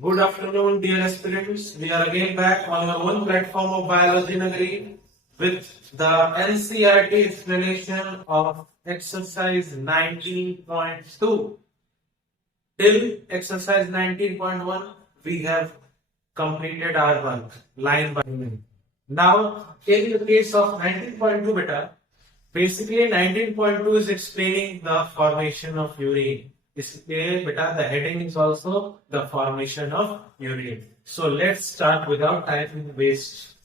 Good afternoon, dear aspirants. We are again back on our own platform of Biology Nagari with the ncert explanation of exercise 19.2. Till exercise 19.1, we have completed our work line by line. Now, in the case of 19.2 beta, basically 19.2 is explaining the formation of urine. इसलिए बेटा the heading is also the formation of urine. So let's start without time waste.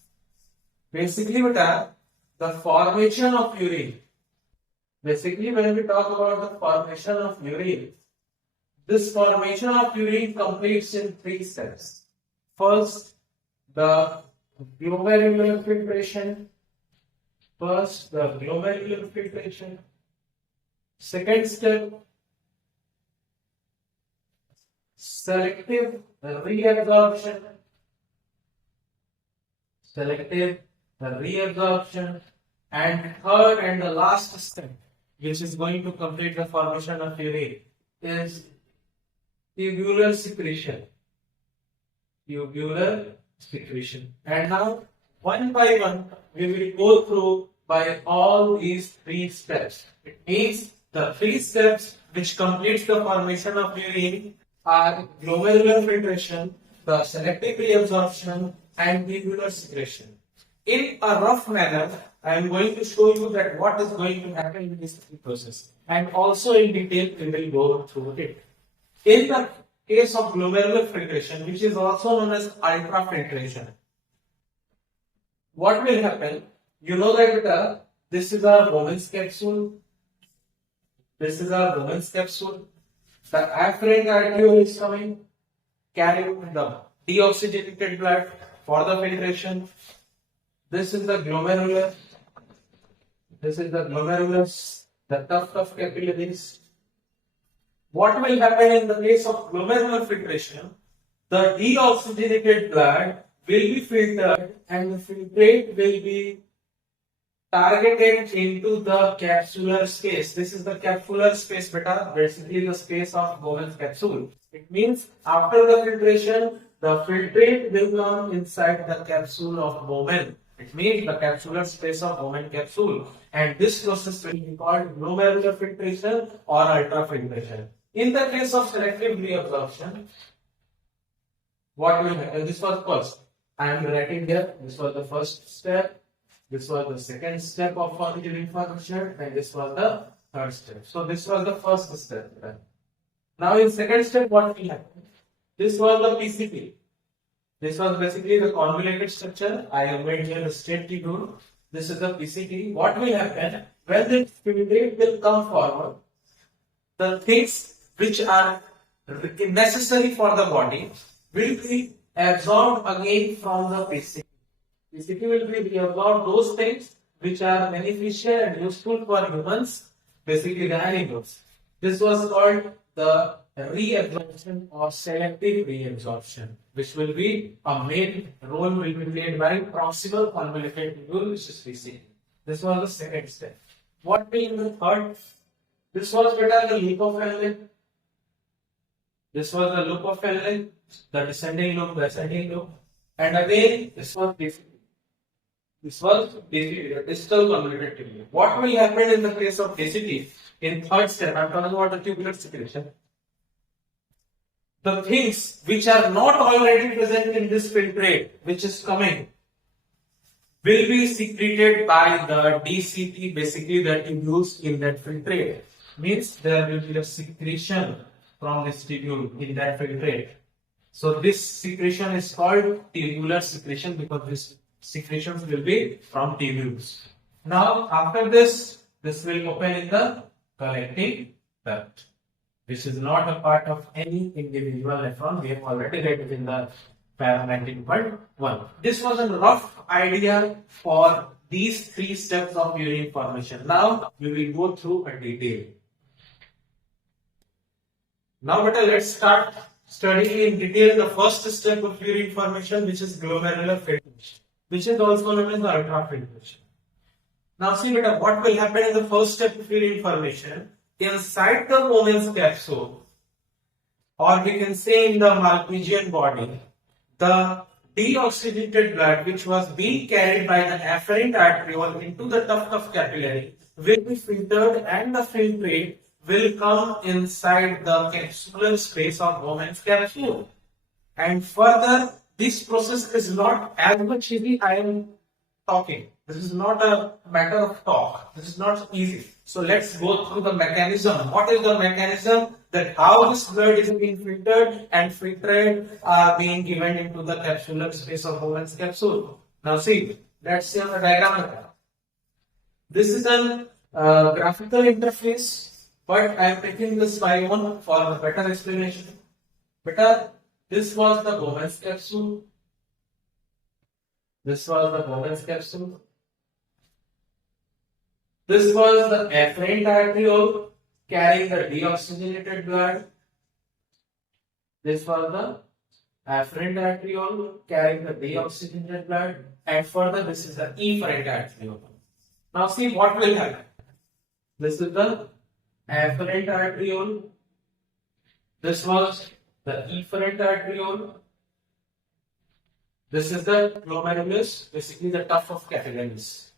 Basically beta, the formation of urine. Basically when we talk about the formation of urine, this formation of urine completes in 3 steps. First, the glomerular filtration. Second step, selective reabsorption. And third and the last step, which is going to complete the formation of urine, is tubular secretion. And now, one by one, we will go through by all these 3 steps. It means the 3 steps which completes the formation of urine are glomerular filtration, the selective reabsorption, and tubular secretion. In a rough manner, I am going to show you that what is going to happen in this process, and also in detail we will go through it. In the case of glomerular filtration, which is also known as ultrafiltration, what will happen? You know that this is our Bowman's capsule. The afferent arteriole is coming, carrying the deoxygenated blood for the filtration. This is the glomerulus, the tuft of capillaries. What will happen in the case of glomerular filtration? The deoxygenated blood will be filtered and the filtrate will be targeted into the capsular space. This is the capsular space, beta, basically the space of Bowman's capsule. It means after the filtration, the filtrate will come inside the capsule of Bowman. It means the capsular space of Bowman capsule. And this process will be called glomerular filtration or ultrafiltration. In the case of selective reabsorption, what will happen? This was first. I am writing here. This was the first step. This was the second step of urine formation, and this was the third step. So this was the first step. Now in second step, what will happen? This was the PCT. This was basically the convoluted structure. I have made here the straight tubule. This is the PCT. What will happen? When the filtrate will come forward, the things which are necessary for the body will be absorbed again from the PCT. PCT will be reabsorbed those things which are beneficial and useful for humans, basically the animals. This was called the reabsorption or selective reabsorption, which will be a main role will be played by proximal convoluted tubule, which is PCT. This was the second step. What will be the third? This was the loop of Henle. The descending loop, the ascending loop, and again this was basically the distal convoluted tubule. What will happen in the case of DCT? In third step, I am talking about the tubular secretion. The things which are not already present in this filtrate, which is coming, will be secreted by the DCT, basically the tubules in that filtrate. Means there will be a secretion from this tubule in that filtrate. So this secretion is called tubular secretion because this secretions will be from tubules. Now after this will open in the collecting duct, which is not a part of any individual nephron. We have already read it in the para-19.1. This was a rough idea for these 3 steps of urine formation. Now we will go through a detail. Now let's start studying in detail the first step of urine formation, which is glomerular filtration, which is also known as ultrafiltration. Now see what will happen in the first step of urine formation. Inside the Bowman's capsule, or we can say in the Malpighian body, the deoxygenated blood which was being carried by the afferent arteriole into the tuft of capillary will be filtered, and the filtrate will come inside the capsular space of woman's capsule. And further, this process is not as much easy I am talking. This is not a matter of talk. This is not easy. So let's go through the mechanism. What is the mechanism? That how this blood is being filtered and filtrate are being given into the capsular space of woman's capsule. Now see, let's see on the diagram. This is a graphical interface, but I am taking this by one for better explanation. Better, this was the woman's capsule. This was the woman's capsule. This was the afferent arteriole carrying the deoxygenated blood. This was the afferent arteriole carrying the deoxygenated blood, and further this is the efferent arteriole. Now see what will happen. This is the afferent arteriole. This was the efferent arteriole. This is the glomerulus, basically the tuft of capillaries.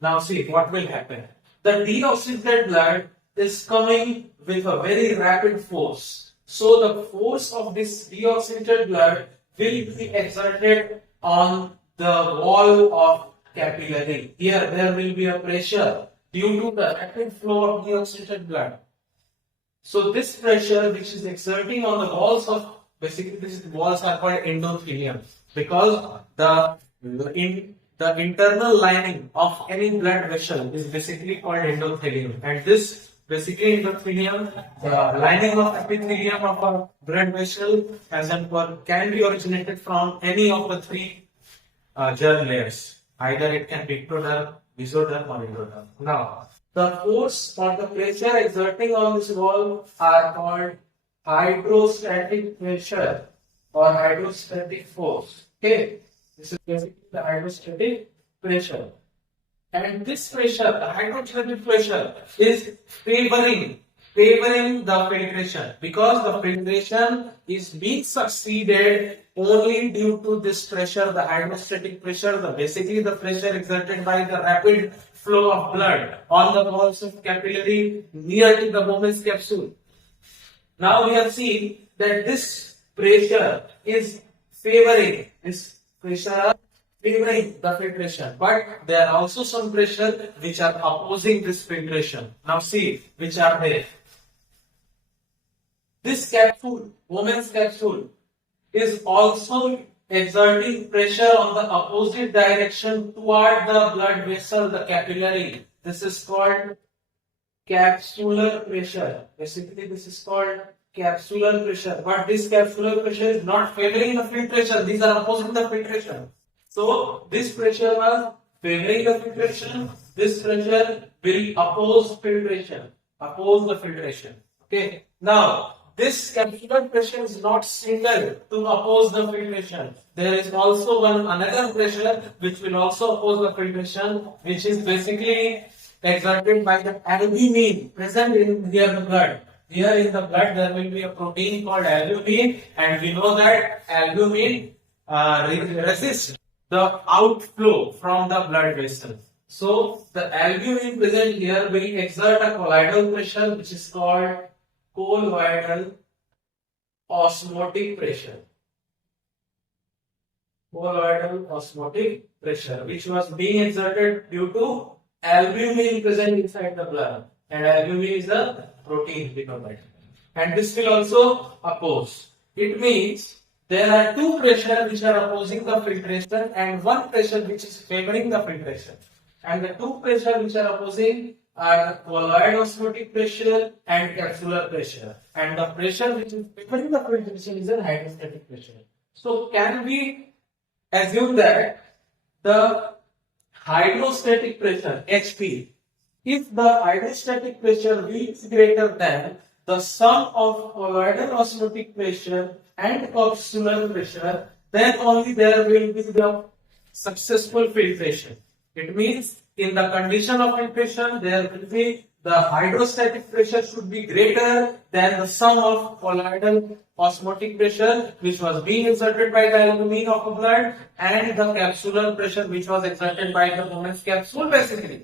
Now see what will happen. The deoxygenated blood is coming with a very rapid force. So the force of this deoxygenated blood will be exerted on the wall of capillary. Here there will be a pressure due to the rapid flow of deoxygenated blood. So this pressure which is exerting on the walls of, basically these walls are called endothelium, because the internal lining of any blood vessel is basically called endothelium, and this basically endothelium, the lining of epithelium of a blood vessel can be originated from any of the three germ layers. Either it can be ectoderm, mesoderm or endoderm. Now, the force or the pressure exerting on this wall are called hydrostatic pressure or hydrostatic force. Okay, this is basically the hydrostatic pressure. And this pressure, the hydrostatic pressure, is favoring the filtration, because the filtration is being succeeded only due to this pressure, the hydrostatic pressure, basically the pressure exerted by the rapid flow of blood on the walls of capillary near to the woman's capsule. Now we have seen that this pressure is favoring the filtration, but there are also some pressure which are opposing this filtration. Now see which are they. This capsule, woman's capsule, is also exerting pressure on the opposite direction toward the blood vessel, the capillary. This is called capsular pressure. Basically, this is called capsular pressure. But this capsular pressure is not favoring the filtration. These are opposing the filtration. So, this pressure was favoring the filtration. This pressure will oppose filtration. Oppose the filtration. Okay. Now, this capsular pressure is not single to oppose the filtration. There is also another pressure which will also oppose the filtration, which is basically exerted by the albumin present in the blood. Here in the blood there will be a protein called albumin, and we know that albumin resists the outflow from the blood vessel. So the albumin present here will exert a colloidal pressure which is called colloidal osmotic pressure. Colloidal osmotic pressure, which was being exerted due to albumin present inside the blood, and albumin is a protein because of that. And this will also oppose. It means there are two pressures which are opposing the filtration and one pressure which is favoring the filtration. And the two pressures which are opposing are colloidal osmotic pressure and capsular pressure. And the pressure which is favoring the filtration is a hydrostatic pressure. So can we assume that the hydrostatic pressure HP, if the hydrostatic pressure is greater than the sum of colloidal osmotic pressure and capsular pressure, then only there will be the successful filtration. It means in the condition of filtration there will be the hydrostatic pressure should be greater than the sum of colloidal osmotic pressure which was being exerted by the albumin of the blood and the capsular pressure which was exerted by the Bowman's capsule basically.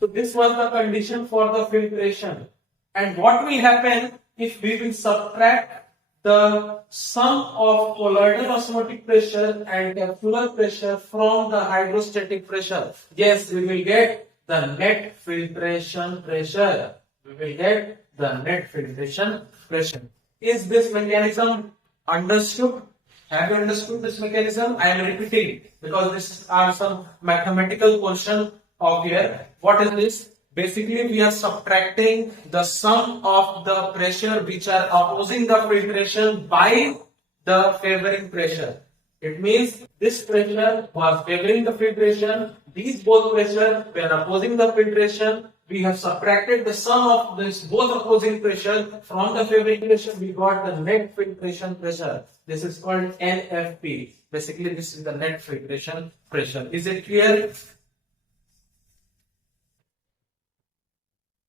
So this was the condition for the filtration. And what will happen if we will subtract the sum of colloidal osmotic pressure and capsular pressure from the hydrostatic pressure? Yes, we will get the net filtration pressure. We will get the net filtration pressure. Is this mechanism understood? Have you understood this mechanism? I am repeating because these are some mathematical question of here. What is this? Basically, we are subtracting the sum of the pressure which are opposing the filtration by the favoring pressure. It means this pressure was favoring the filtration. These both pressure were opposing the filtration. We have subtracted the sum of this both opposing pressure from the favoring pressure. We got the net filtration pressure. This is called NFP. Basically, this is the net filtration pressure. Is it clear?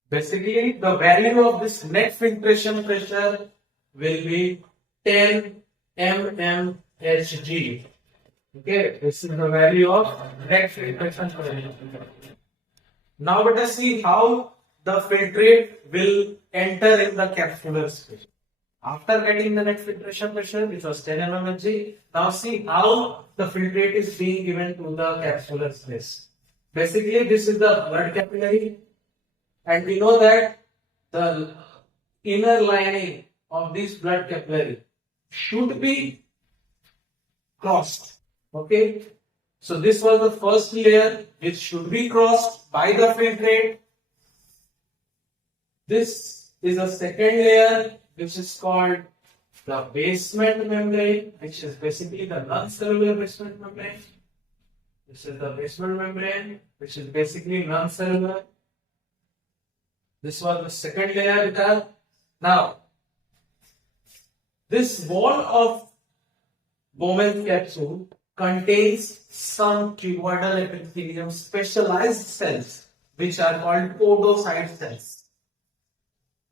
Basically, the value of this net filtration pressure will be 10 mmHg. Okay, this is the value of net filtration pressure. Now let us see how the filtrate will enter in the capsular space. After getting the net filtration pressure, which was 10 mmHg, now see how the filtrate is being given to the capsular space. Basically, this is the blood capillary. And we know that the inner lining of this blood capillary should be crossed. Okay. So this was the first layer which should be crossed by the filtrate. This is the second layer which is called the basement membrane, which is basically the non-cellular basement membrane. This is the basement membrane, which is basically non-cellular. This was the second layer. Now, this wall of Bowman's capsule contains some cuboidal epithelium specialized cells which are called podocyte cells.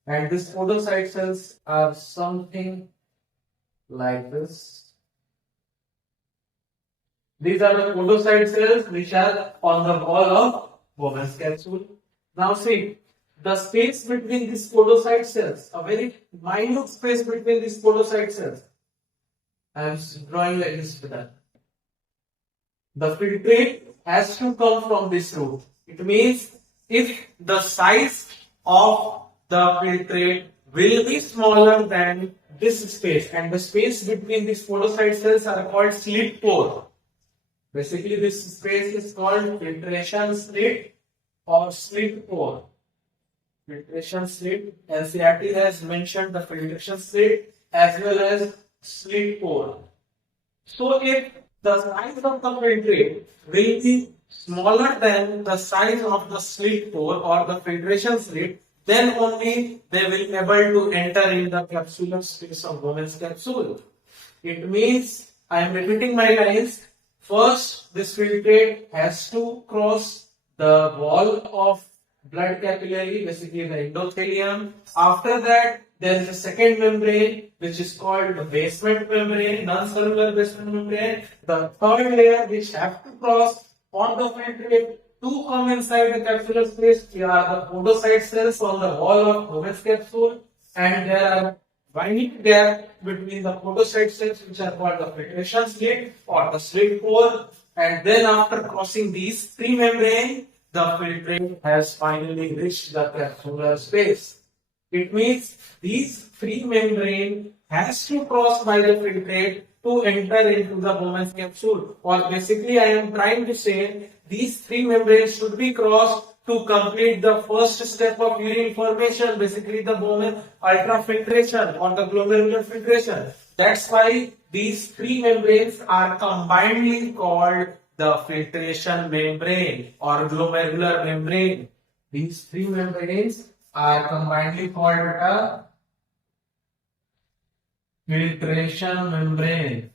And these podocyte cells are something like this. These are the podocyte cells which are on the wall of Bowman's capsule. Now see, the space between these podocyte cells, a very minute space between these podocyte cells. I am drawing like this for that. The filtrate has to come from this route. It means if the size of the filtrate will be smaller than this space, and the space between these podocyte cells are called slit pore. Basically, this space is called filtration slit or slit pore. Filtration slit. NCERT has mentioned the filtration slit as well as slit pore. So if the size of the filtrate will be smaller than the size of the slit pore or the filtration slit, then only they will be able to enter in the capsular space of Bowman's capsule. It means, I am repeating my lines. First, this filtrate has to cross the wall of blood capillary, basically the endothelium. After that, there is a second membrane which is called the basement membrane, non-cellular basement membrane. The third layer which have to cross on the filtrate to come inside the capsular space are the podocyte cells on the wall of Bowman's capsule, and there are winding gap between the podocyte cells which are called the filtration slit or the slit pore, and then after crossing these three membranes, the filtrate has finally reached the capsular space. It means these three membranes has to cross by the filtrate to enter into the Bowman's capsule. Or basically, I am trying to say these three membranes should be crossed to complete the first step of urine formation, basically the Bowman ultrafiltration or the glomerular filtration. That's why these three membranes are combinedly called the filtration membrane or glomerular membrane. These three membranes are combinedly called a filtration membrane.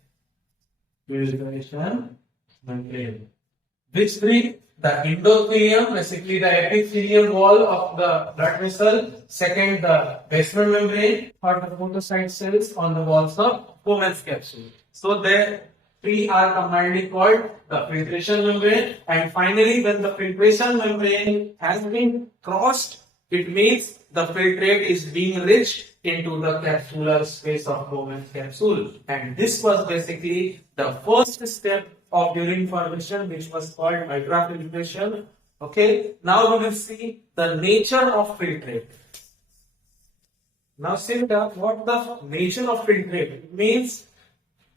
Filtration membrane. Which three? the endothelium, basically the epithelial wall of the blood vessel. Second, the basement membrane or the podocyte cells on the walls of Bowman's capsule. So the three are combinedly called the filtration membrane. And finally, when the filtration membrane has been crossed, it means the filtrate is being reached into the capsular space of Bowman's capsule. And this was basically the first step of urine formation, which was called ultrafiltration. Okay, now we will see the nature of filtrate. Now see what the nature of filtrate. It means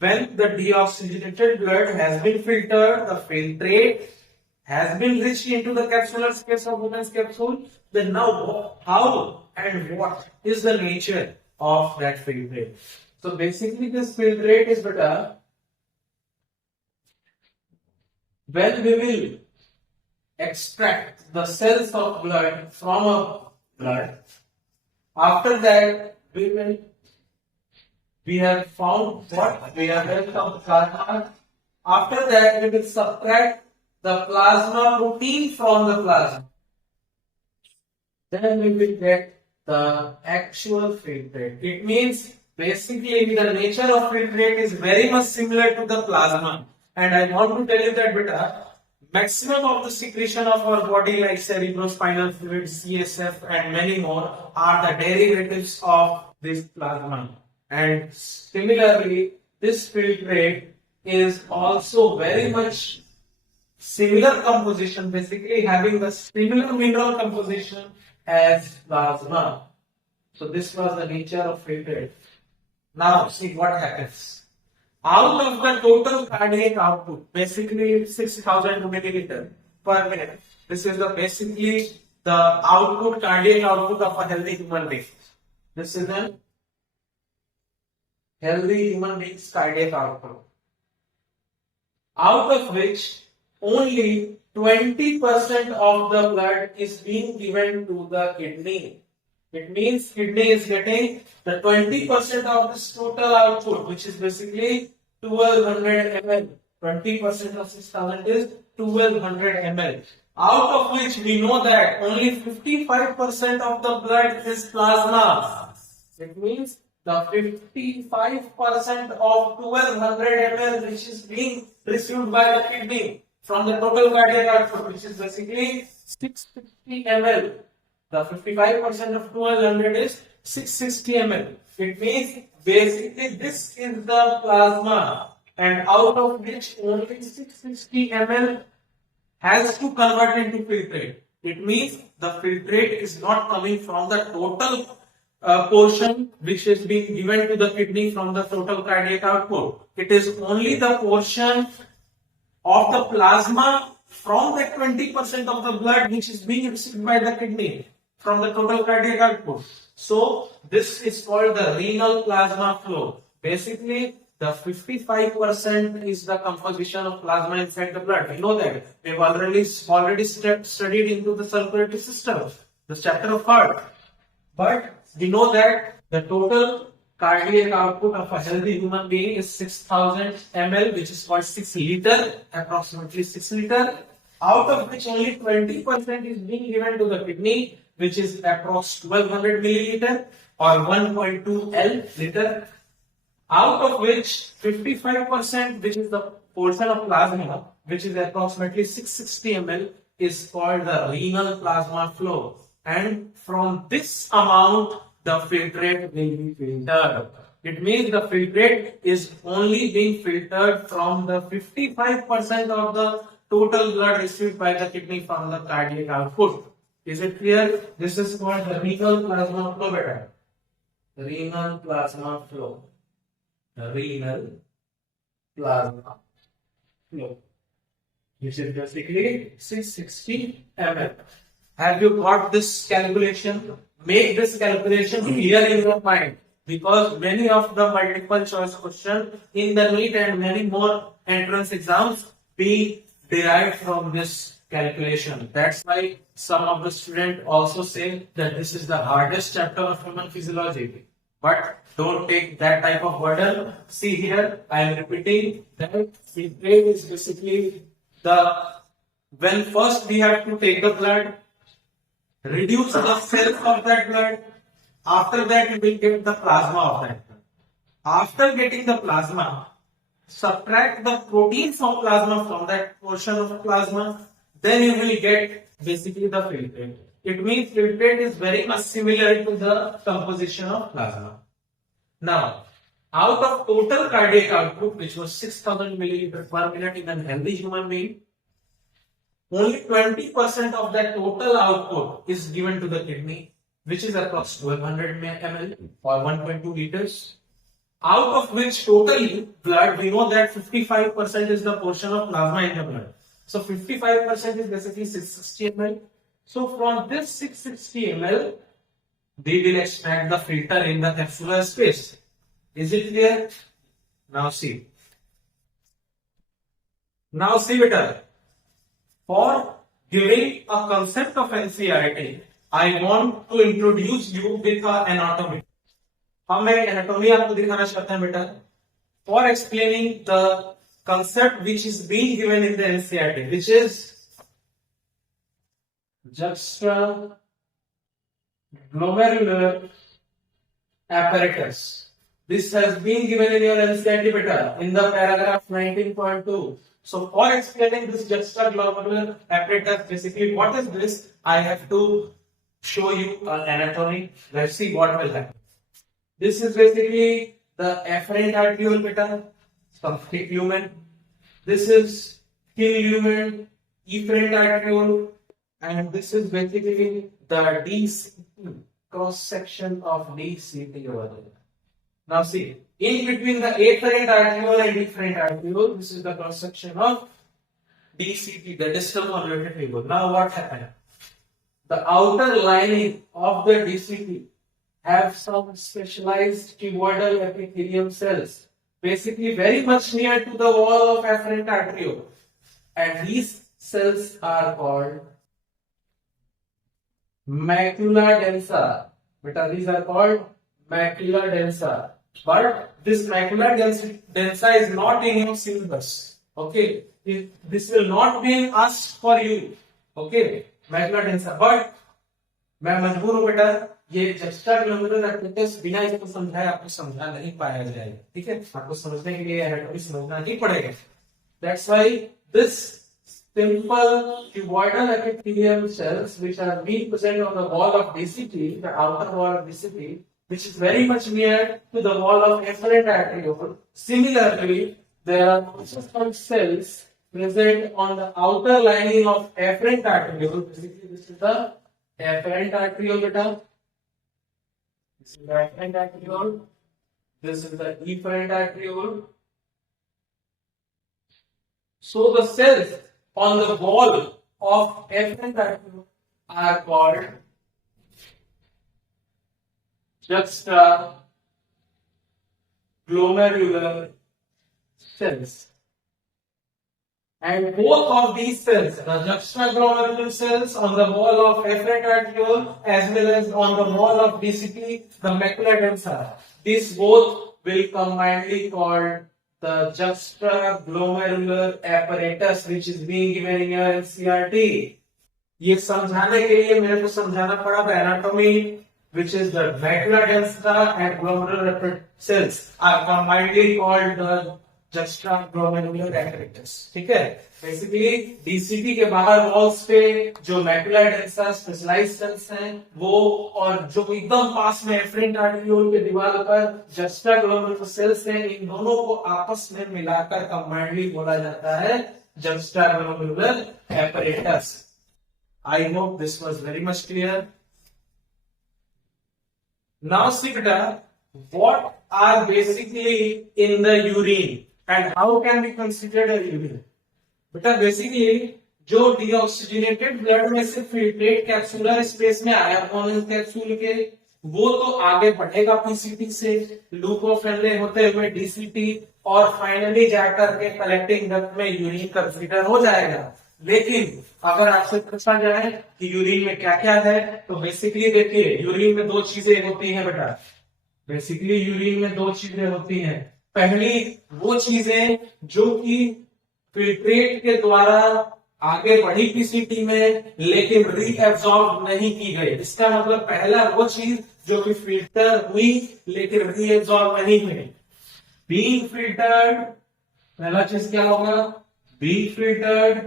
when the deoxygenated blood has been filtered, the filtrate has been reached into the capsular space of Bowman's capsule. Then now how and what is the nature of that filtrate? So basically this filtrate is better when we will extract the cells of blood from a blood. After that we have found what? We have read some plasma. After that we will subtract the plasma protein from the plasma. Then we will get the actual filtrate. It means basically the nature of filtrate is very much similar to the plasma. And I want to tell you that beta, maximum of the secretion of our body like cerebrospinal fluid, CSF and many more are the derivatives of this plasma. And similarly, this filtrate is also very much similar composition, basically having the similar mineral composition as plasma. So this was the nature of filtrate. Now see what happens. Out of the total cardiac output, basically 6,000 milliliter per minute. This is basically the output, cardiac output of a healthy human being. This is a healthy human being's cardiac output. Out of which only 20% of the blood is being given to the kidney. It means kidney is getting the 20% of this total output, which is basically 1200 ml. 20% of 6,000 is 1200 ml. Out of which we know that only 55% of the blood is plasma. It means the 55% of 1200 ml which is being received by the kidney from the total cardiac output, which is basically 660 ml. The 55% of 1200 is 660 ml. It means basically this is the plasma, and out of which only 660 ml has to convert into filtrate. It means the filtrate is not coming from the total portion which is being given to the kidney from the total cardiac output. It is only the portion of the plasma from that 20% of the blood which is being received by the kidney from the total cardiac output. So this is called the renal plasma flow. Basically, the 55% is the composition of plasma inside the blood. We know that. We've already studied into the circulatory system, the chapter of heart. But we know that the total cardiac output of a healthy human being is 6,000 ml, which is called 6 liter, approximately 6 liter, out of which only 20% is being given to the kidney, which is approx 1200 milliliter or 1.2 L liter, out of which 55%, which is the portion of plasma, which is approximately 660 ml, is called the renal plasma flow. And from this amount, the filtrate will be filtered. It means the filtrate is only being filtered from the 55% of the total blood received by the kidney from the cardiac output. Is it clear? This is called the renal plasma flow beta. Renal plasma flow. The renal plasma flow, which is basically 660 ml. Have you got this calculation? Make this calculation clear in your mind, because many of the multiple choice questions in the NEET and many more entrance exams be derived from this calculation. That's why some of the students also say that this is the hardest chapter of human physiology. But don't take that type of burden. See here, I am repeating that filtrate is basically the when first we have to take the blood, reduce the cells of that blood. After that, you will get the plasma of that blood. After getting the plasma, subtract the proteins of plasma from that portion of plasma. Then you will get basically the filtrate. It means filtrate is very much similar to the composition of plasma. Now, out of total cardiac output, which was 6,000 milliliters per minute in a healthy human being, only 20% of that total output is given to the kidney, which is approx 1200 ml or 1.2 liters. Out of which totally blood, we know that 55% is the portion of plasma in the blood. So 55% is basically 660 ml. So from this 660 ml, we will extract the filter in the capsular space. Is it clear? Now see. Now see better. For giving a concept of ncert, I want to introduce you with an anatomy. हम एक anatomy आपको दिखाना चाहते हैं बेटा. For explaining the concept which is being given in the ncert, which is juxtaglomerular apparatus. This has been given in your ncert beta in the paragraph 19.2. So for explaining this juxtaglomerular apparatus, basically what is this? I have to show you an anatomy. Let's see what will happen. This is basically the afferent arteriole beta, some thick lumen. This is thin lumen, efferent arteriole, and this is basically the DCT, cross section of DCT over there. Now see, in between the afferent arteriole and efferent arteriole, this is the cross section of DCT, the distal convoluted tubule. Now what happened? The outer lining of the DCT have some specialized cuboidal epithelium cells, basically very much near to the wall of afferent arteriole, and these cells are called macula densa. Beta, these are called macula densa. But this macula densa is not in your syllabus. Okay, this will not be asked for you. Okay, macula densa. But मैं मजबूर हूं बेटा, ये juxtaglomerular apparatus बिना इसको समझाए आपको समझा नहीं पाया जाएगा. ठीक है, आपको समझने के लिए एनाटॉमी समझना ही पड़ेगा. That's why this simple cuboidal epithelium cells which are being present on the wall of DCT, the outer wall of DCT, which is very much near to the wall of afferent arteriole. Similarly, there are also some cells present on the outer lining of afferent arteriole. Basically, this is the afferent arteriole beta. This is the afferent arteriole. This is the efferent arteriole. So the cells on the wall of afferent arteriole are called juxtaglomerular cells. And both of these cells, the juxtaglomerular cells on the wall of afferent arteriole as well as on the wall of DCT, the macula densa, these both will combinedly called the juxtaglomerular apparatus, which is being given in your NCERT. ये समझाने के लिए मेरे को समझाना पड़ा the anatomy, which is the macula densa and glomerular apparatus cells are combinedly called the juxtaglomerular apparatus. ठीक है, बेसिकली DCT के बाहर वॉल्स पे जो मैकुला डेंसा स्पेशलाइज्ड सेल्स हैं वो, और जो एकदम पास में एफरेंट आर्टियोल के दीवार पर juxtaglomerular सेल्स हैं, इन दोनों को आपस में मिलाकर कंबाइंडली बोला जाता है juxtaglomerular apparatus. I hope this was very much clear. Now see beta, what are basically in the urine and how can be considered a urine? बेटा बेसिकली जो डीऑक्सीजनेटेड ब्लड में से फिल्ट्रेट कैप्सुलर स्पेस में आया common capsule के, वो तो आगे बढ़ेगा पीसीटी से, लूप ऑफ एनले होते हुए डीसीटी और फाइनली जाकर के कलेक्टिंग डक्ट में यूरिन कंसीडर हो जाएगा. लेकिन अगर आपसे पूछा जाए कि यूरिन में क्या क्या है, तो बेसिकली देखिए यूरिन में दो चीजें होती हैं बेटा. बेसिकली यूरिन में दो चीजें होती हैं. पहली वो चीजें जो कि फिल्ट्रेट के द्वारा आगे बढ़ी पीसीटी में लेकिन रीएब्सॉर्ब नहीं की गई। इसका मतलब पहला वो चीज जो कि फिल्टर हुई लेकिन रीएब्सॉर्ब नहीं हुई। बीइंग फिल्टर्ड, पहला चीज क्या होगा, being filtered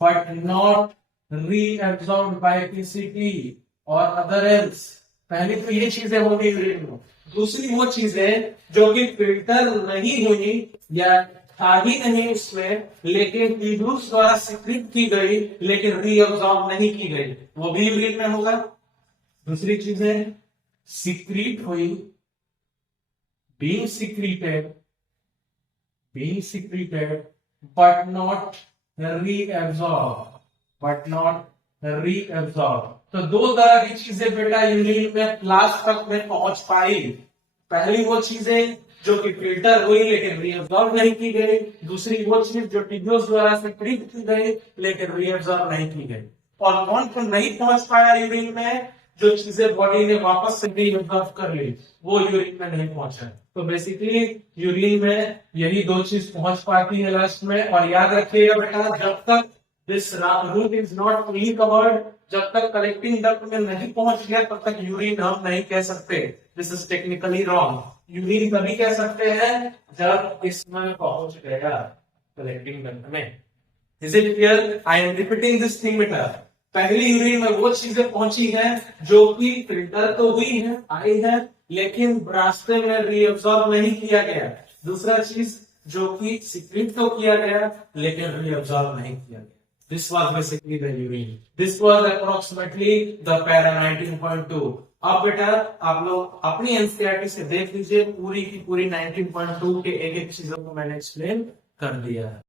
but not reabsorbed by PCT और अदर एल्स। पहली तो ये चीजें होगी यूरिन में। दूसरी वो चीजें जो कि फिल्टर नहीं हुई या था ही नहीं उसमें लेकिन ट्यूब्यूल्स द्वारा सिक्रीट की गई लेकिन रीअब्सॉर्ब नहीं की गई, वो भी यूरिन में होगा। दूसरी चीजें सिक्रीट हुई, being secreted but not reabsorbed, तो दो तरह की चीजें बेटा यूरिन में लास्ट तक में पहुंच पाई। पहली वो चीजें जो कि फिल्टर हुई लेकिन रीअब्सॉर्ब नहीं की गई, दूसरी वो चीज जो ट्यूब्यूल्स द्वारा सिक्रीट की गई लेकिन रीअब्सॉर्ब नहीं की गई। और कौन कौन नहीं पहुंच पाया यूरिन में, जो चीजें बॉडी ने वापस से रीअब्सॉर्ब कर ली वो यूरिन में नहीं पहुंचा। तो बेसिकली यूरिन में यही दो चीज पहुंच पाती है लास्ट में। और याद रखिएगा बेटा, जब तक this route is not fully covered, जब तक कलेक्टिंग डक्ट में नहीं पहुंच गया तब तक यूरिन हम नहीं कह सकते। This is technically wrong. Urine तभी कह सकते हैं जब इसमें पहुंच गया कलेक्टिंग डक्ट में। Is it clear? I am repeating this thing बेटा। पहली यूरिन में वो चीजें पहुंची हैं जो कि फिल्टर तो हुई है, आई है, लेकिन रास्ते में रीअब्सॉर्ब नहीं किया गया। दूसरा चीज जो कि सिक्रीट तो किया गया लेकिन रीअब्सॉर्ब नहीं किया गया। This was basically the urine. This was approximately the para-19.2. अब बेटा आप लोग अपनी एनसीईआरटी से देख लीजिए, पूरी की पूरी 19.2 के एक एक चीजों को मैंने एक्सप्लेन कर दिया है।